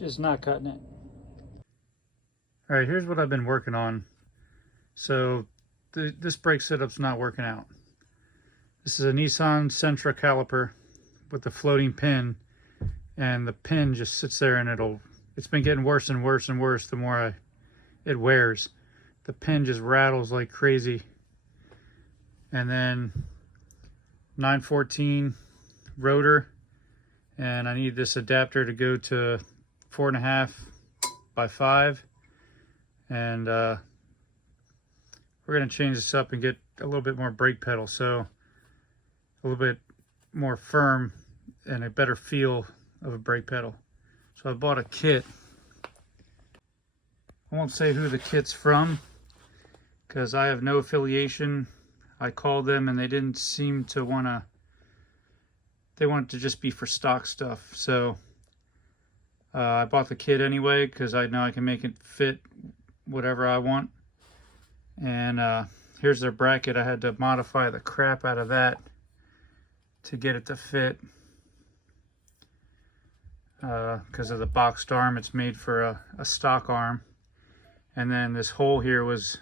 just not cutting it. All right, here's what I've been working on. So this brake setup's not working out. This is a Nissan Sentra caliper with the floating pin, and the pin just sits there, and it's been getting worse and worse and worse the more it wears. The pin just rattles like crazy. And then 914 rotor, and I need this adapter to go to 4.5 by 5, and we're going to change this up and get a little bit more brake pedal, so a little bit more firm and a better feel of a brake pedal. So I bought a kit. I won't say who the kit's from because I have no affiliation. I called them and they didn't seem to want to. They wanted to just be for stock stuff. So I bought the kit anyway because I know I can make it fit whatever I want. And here's their bracket. I had to modify the crap out of that to get it to fit because of the boxed arm. It's made for a stock arm, and then this hole here was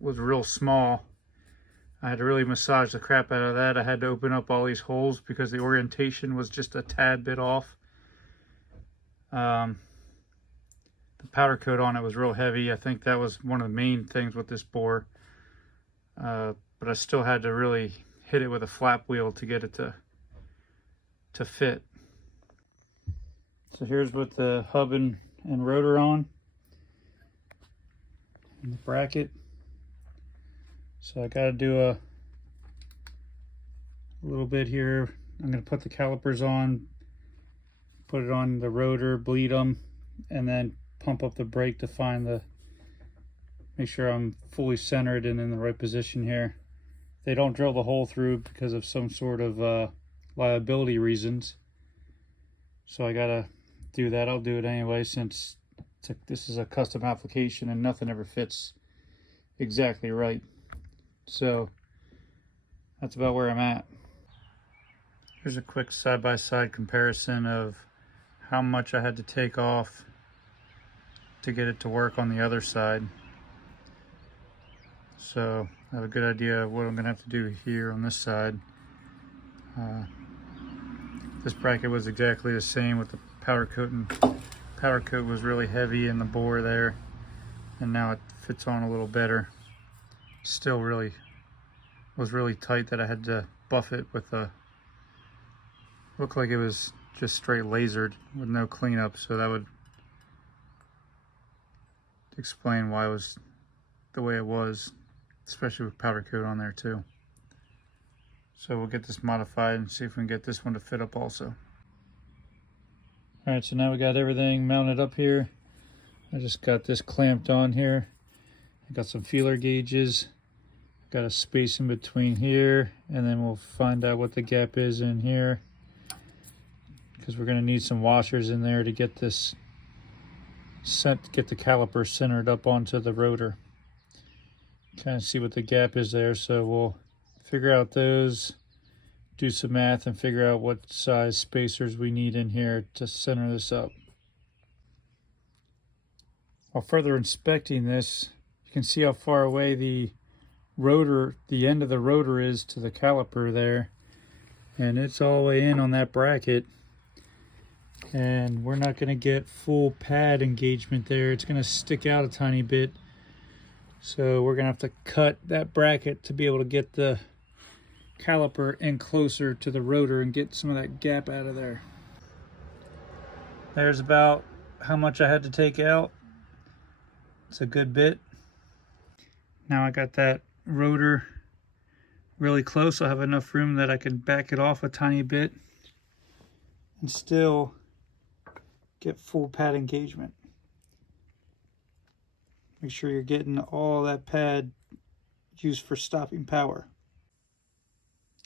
real small. I had to really massage the crap out of that. I had to open up all these holes because the orientation was just a tad bit off. The powder coat on it was real heavy. I think that was one of the main things with this bore, but I still had to really hit it with a flap wheel to get it to fit. So here's with the hub and rotor on, and the bracket. So I got to do a little bit here. I'm going to put the calipers on, put it on the rotor, bleed them, and then pump up the brake to make sure I'm fully centered and in the right position here. They don't drill the hole through because of some sort of liability reasons. So I gotta do that. I'll do it anyway since this is a custom application and nothing ever fits exactly right. So that's about where I'm at. Here's a quick side-by-side comparison of how much I had to take off to get it to work on the other side. So I have a good idea of what I'm gonna have to do here on this side. This bracket was exactly the same with the powder coat, and powder coat was really heavy in the bore there, and now it fits on a little better. Still was really tight that I had to buff it with looked like it was just straight lasered with no cleanup, so that would explain why it was the way it was, especially with powder coat on there too. So we'll get this modified and see if we can get this one to fit up also. All right, so now we got everything mounted up here. I just got this clamped on here. I got some feeler gauges. Got a space in between here, and then we'll find out what the gap is in here, because we're going to need some washers in there to get this get the caliper centered up onto the rotor. Kind of see what the gap is there, so we'll figure out those, do some math, and figure out what size spacers we need in here to center this up. While further inspecting this, you can see how far away the end of the rotor is to the caliper there, and it's all the way in on that bracket, and we're not going to get full pad engagement there. It's going to stick out a tiny bit, so we're going to have to cut that bracket to be able to get the caliper in closer to the rotor and get some of that gap out of there. There's about how much I had to take out. It's a good bit. Now I got that rotor really close. I'll have enough room that I can back it off a tiny bit and still get full pad engagement. Make sure you're getting all that pad used for stopping power.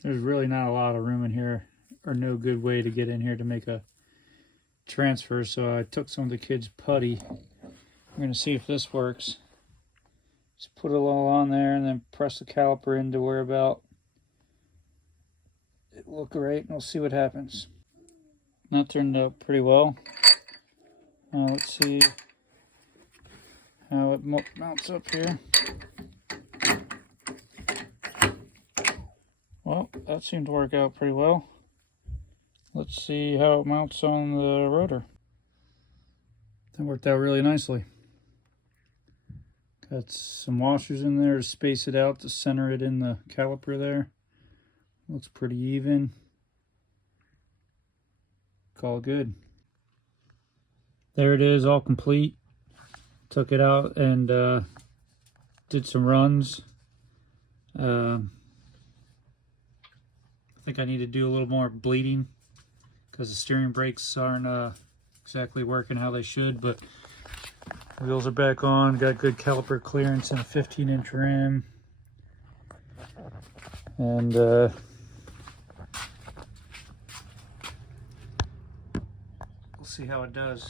There's really not a lot of room in here, or no good way to get in here to make a transfer, so I took some of the kids' putty. I'm going to see if this works. Just put it all on there and then press the caliper into where about it'll look right, and we'll see what happens. That turned out pretty well. Now let's see how it mounts up here. Well, that seemed to work out pretty well. Let's see how it mounts on the rotor. That worked out really nicely. Got some washers in there to space it out, to center it in the caliper there. Looks pretty even. All good. There it is, all complete. Took it out and did some runs. I think I need to do a little more bleeding because the steering brakes aren't exactly working how they should, but wheels are back on, got good caliper clearance and a 15-inch rim. And we'll see how it does.